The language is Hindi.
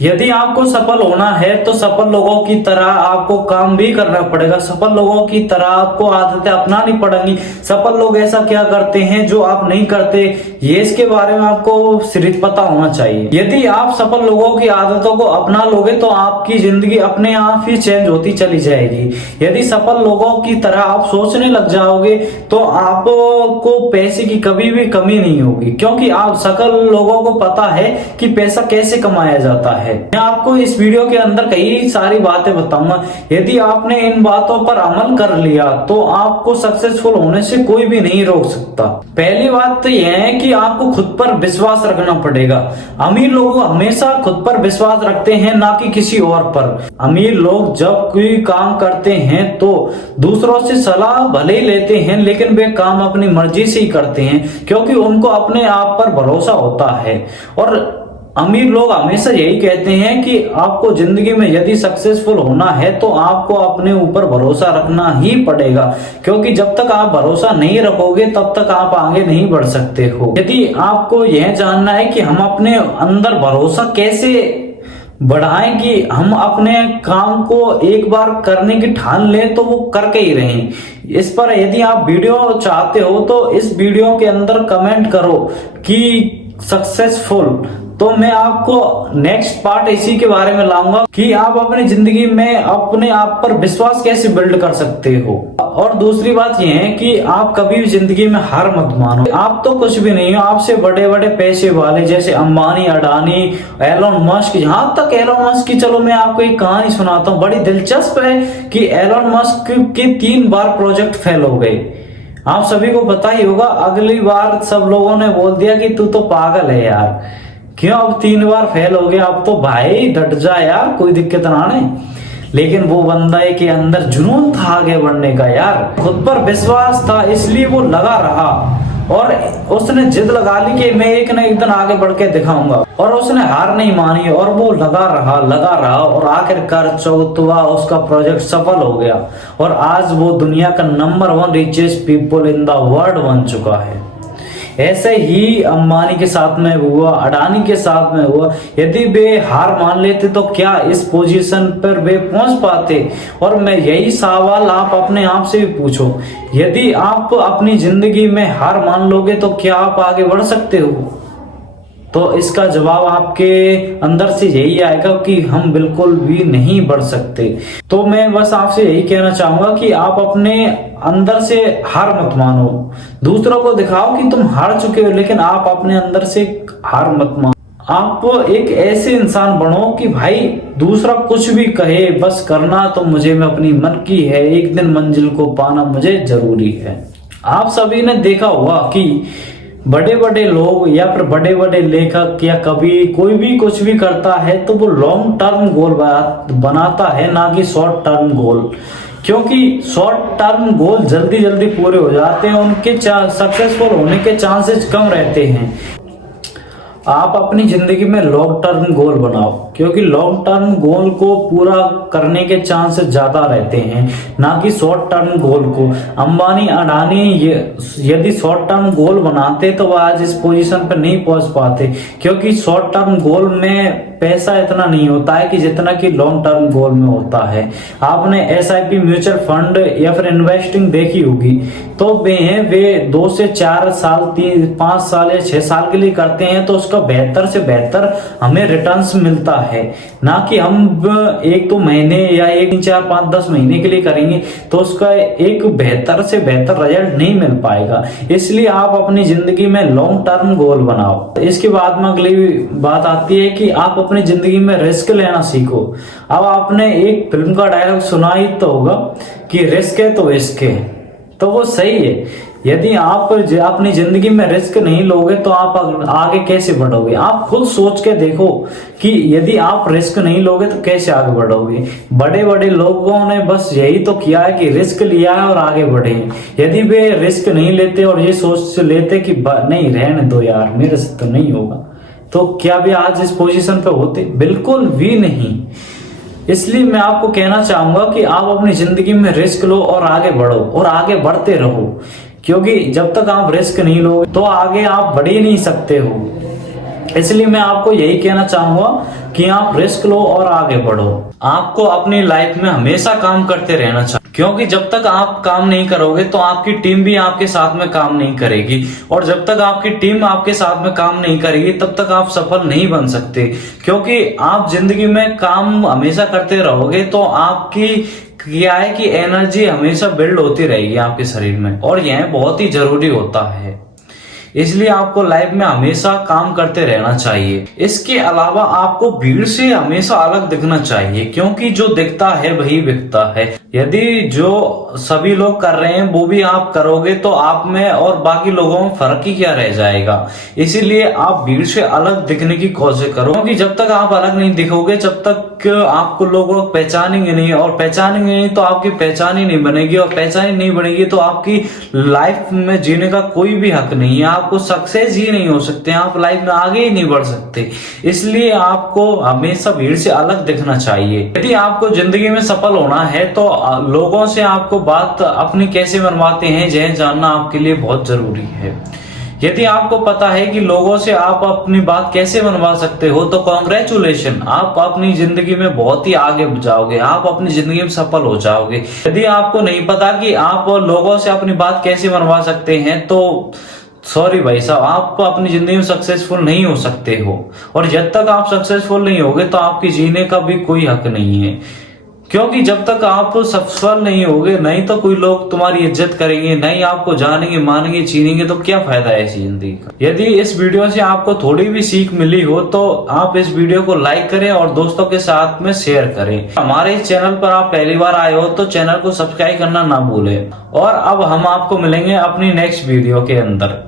यदि आपको सफल होना है तो सफल लोगों की तरह आपको काम भी करना पड़ेगा। सफल लोगों की तरह आपको आदतें अपनानी पड़ेंगी। सफल लोग ऐसा क्या करते हैं जो आप नहीं करते, ये इसके बारे में आपको सिर्फ पता होना चाहिए। यदि आप सफल लोगों की आदतों को अपना लोगे तो आपकी जिंदगी अपने आप ही चेंज होती चली जाएगी। यदि सफल लोगों की तरह आप सोचने लग जाओगे तो आपको पैसे की कभी भी कमी नहीं होगी, क्योंकि आप सफल लोगों को पता है कि पैसा कैसे कमाया जाता है। मैं आपको इस वीडियो के अंदर कई सारी बातें बताऊंगा। यदि आपने इन बातों पर अमल कर लिया तो आपको सक्सेसफुल होने से कोई भी नहीं रोक सकता। पहली बात तो यह है कि आपको खुद पर विश्वास रखना पड़ेगा। अमीर लोग हमेशा खुद पर विश्वास रखते हैं, ना कि किसी और पर। अमीर लोग जब कोई काम करते हैं तो दूसरों से सलाह भले ही लेते हैं, लेकिन वे काम अपनी मर्जी से ही करते हैं, क्योंकि उनको अपने आप पर भरोसा होता है। और अमीर लोग हमेशा यही कहते हैं कि आपको जिंदगी में यदि सक्सेसफुल होना है तो आपको अपने ऊपर भरोसा रखना ही पड़ेगा, क्योंकि जब तक आप भरोसा नहीं रखोगे तब तक आप आगे नहीं बढ़ सकते हो। यदि आपको यह जानना है कि हम अपने अंदर भरोसा कैसे बढ़ाएं कि हम अपने काम को एक बार करने की ठान लें तो वो करके ही रहें, इस पर यदि आप वीडियो चाहते हो तो इस वीडियो के अंदर कमेंट करो कि सक्सेसफुल। तो मैं आपको नेक्स्ट पार्ट इसी के बारे में लाऊंगा कि आप अपनी जिंदगी में अपने आप पर विश्वास कैसे बिल्ड कर सकते हो। और दूसरी बात यह है कि आप कभी भी जिंदगी में हार मत मानो। आप तो कुछ भी नहीं हो, आपसे बड़े बड़े पैसे वाले जैसे अंबानी, अडानी, एलोन मस्क, यहाँ तक एलोन मस्क की, चलो मैं आपको एक कहानी सुनाता हूँ, बड़ी दिलचस्प है कि एलोन मस्क के 3 बार प्रोजेक्ट फेल हो गए। आप सभी को पता ही होगा। अगली बार सब लोगों ने बोल दिया कि तू तो पागल है यार, क्यों अब 3 बार फेल हो गया, अब तो भाई डट जा यार, कोई दिक्कत ना आने। लेकिन वो बंदा के अंदर जुनून था आगे बढ़ने का यार, खुद पर विश्वास था, इसलिए वो लगा रहा और उसने जिद लगा ली कि मैं एक न एक दिन आगे बढ़ के दिखाऊंगा। और उसने हार नहीं मानी और वो लगा रहा और आखिरकार 4वां उसका प्रोजेक्ट सफल हो गया और आज वो दुनिया का number 1 richest people in the world बन चुका है। ऐसे ही अंबानी के साथ में हुआ, अडानी के साथ में हुआ। यदि वे हार मान लेते तो क्या इस पोजीशन पर वे पहुंच पाते? और मैं यही सवाल आप अपने आप से भी पूछो, यदि आप अपनी जिंदगी में हार मान लोगे तो क्या आप आगे बढ़ सकते हो? तो इसका जवाब आपके अंदर से यही आएगा कि हम बिल्कुल भी नहीं बढ़ सकते। तो मैं बस आपसे यही कहना चाहूंगा कि आप अपने अंदर से हार मत मानो। दूसरों को दिखाओ कि तुम हार चुके हो, लेकिन आप अपने अंदर से हार मत मानो। आप एक ऐसे इंसान बनो कि भाई दूसरा कुछ भी कहे, बस करना तो मुझे में अपनी मन की है, एक दिन मंजिल को पाना मुझे जरूरी है। आप सभी ने देखा होगा कि बड़े बड़े लोग या फिर बड़े बड़े लेखक या कभी कोई भी कुछ भी करता है तो वो लॉन्ग टर्म गोल बनाता है, ना कि शॉर्ट टर्म गोल, क्योंकि शॉर्ट टर्म गोल जल्दी जल्दी पूरे हो जाते हैं, उनके सक्सेसफुल होने के चांसेस कम रहते हैं। आप अपनी जिंदगी में लॉन्ग टर्म गोल बनाओ, क्योंकि लॉन्ग टर्म गोल को पूरा करने के चांसेस ज्यादा रहते हैं, ना कि शॉर्ट टर्म गोल को। अंबानी, अडानी यदि शॉर्ट टर्म गोल बनाते तो वो आज इस पोजीशन पर नहीं पहुंच पाते, क्योंकि शॉर्ट टर्म गोल में पैसा इतना नहीं होता है कि जितना कि लॉन्ग टर्म गोल में होता है। आपने SIP म्यूचुअल फंड या फिर इन्वेस्टिंग देखी होगी, तो वे 2 से 4 साल, 5 साल या 6 साल के लिए करते हैं, तो उसका बेहतर से बेहतर हमें रिटर्न्स मिलता है, ना कि हम 1-2 महीने या 1, 4, 5, 10 महीने के लिए करेंगे तो उसका एक बेहतर से बेहतर रिजल्ट नहीं मिल पाएगा। इसलिए आप अपनी जिंदगी में लॉन्ग टर्म गोल बनाओ। इसके बाद में अगली बात आती है कि आप अपनी जिंदगी में रिस्क लेना सीखो। अब आपने एक फिल्म का डायलॉग सुना ही तो होगा कि रिस्क है तो रिस्क है, तो वो सही है। यदि आप अपनी जिंदगी में रिस्क नहीं लोगे तो आप आगे कैसे बढ़ोगे? आप खुद सोच के देखो कि यदि आप रिस्क नहीं लोगे तो कैसे आगे बढ़ोगे। बड़े बड़े लोगों ने बस यही तो किया है कि रिस्क लिया है और आगे बढ़े। यदि वे रिस्क नहीं लेते और ये सोच लेते कि नहीं रहने दो यार, मेरे से तो नहीं होगा, तो क्या भी आज इस पोजीशन पे होते? बिल्कुल भी नहीं। इसलिए मैं आपको कहना चाहूंगा कि आप अपनी जिंदगी में रिस्क लो और आगे बढ़ो और आगे बढ़ते रहो, क्योंकि जब तक आप रिस्क नहीं लोगे तो आगे आप बढ़ ही नहीं सकते हो। इसलिए मैं आपको यही कहना चाहूंगा कि आप रिस्क लो और आगे बढ़ो। आपको अपनी लाइफ में हमेशा काम करते रहना चाहिए, क्योंकि जब तक आप काम नहीं करोगे तो आपकी टीम भी आपके साथ में काम नहीं करेगी, और जब तक आपकी टीम आपके साथ में काम नहीं करेगी तब तक आप सफल नहीं बन सकते। क्योंकि आप जिंदगी में काम हमेशा करते रहोगे तो आपकी क्या है कि एनर्जी हमेशा बिल्ड होती रहेगी आपके शरीर में, और यह बहुत ही जरूरी होता है। इसलिए आपको लाइफ में हमेशा काम करते रहना चाहिए। इसके अलावा आपको भीड़ से हमेशा अलग दिखना चाहिए, क्योंकि जो दिखता है वही बिकता है। यदि जो सभी लोग कर रहे हैं वो भी आप करोगे तो आप में और बाकी लोगों में फर्क ही क्या रह जाएगा। इसीलिए आप भीड़ से अलग दिखने की कोशिश करो, क्योंकि जब तक आप अलग नहीं दिखोगे जब तक आपको लोग पहचानेंगे नहीं, और पहचानेंगे नहीं तो आपकी पहचान ही नहीं बनेगी, और पहचान ही नहीं बनेगी तो आपकी लाइफ में जीने का कोई भी हक नहीं है। आपको सक्सेस ही नहीं हो सकते, आप लाइफ में आगे ही नहीं बढ़ सकते। इसलिए आपको हमेशा भीड़ से अलग दिखना चाहिए। यदि आपको जिंदगी में सफल होना है तो लोगों से आपको बात अपनी कैसे मनवाते हैं यह जानना आपके लिए बहुत जरूरी है। यदि आपको पता है कि लोगों से आप अपनी बात कैसे मनवा सकते हो तो कॉन्ग्रेचुलेशन, आप अपनी जिंदगी में बहुत ही आगे जाओगे, आप अपनी जिंदगी में सफल हो जाओगे। यदि आपको नहीं पता कि आप लोगों से अपनी बात कैसे मनवा सकते हैं तो सॉरी भाई साहब, आप अपनी जिंदगी में सक्सेसफुल नहीं हो सकते हो, और जब तक आप सक्सेसफुल नहीं होगे तो आपकी जीने का भी कोई हक नहीं है। क्योंकि जब तक आप सफल नहीं होगे नहीं तो कोई लोग तुम्हारी इज्जत करेंगे, नहीं आपको जानेंगे, मानेंगे, चीनेंगे, तो क्या फायदा है ऐसी जिंदगी का। यदि इस वीडियो से आपको थोड़ी भी सीख मिली हो तो आप इस वीडियो को लाइक करें और दोस्तों के साथ में शेयर करें। हमारे इस चैनल पर आप पहली बार आए हो तो चैनल को सब्सक्राइब करना ना भूलें। और अब हम आपको मिलेंगे अपनी नेक्स्ट वीडियो के अंदर।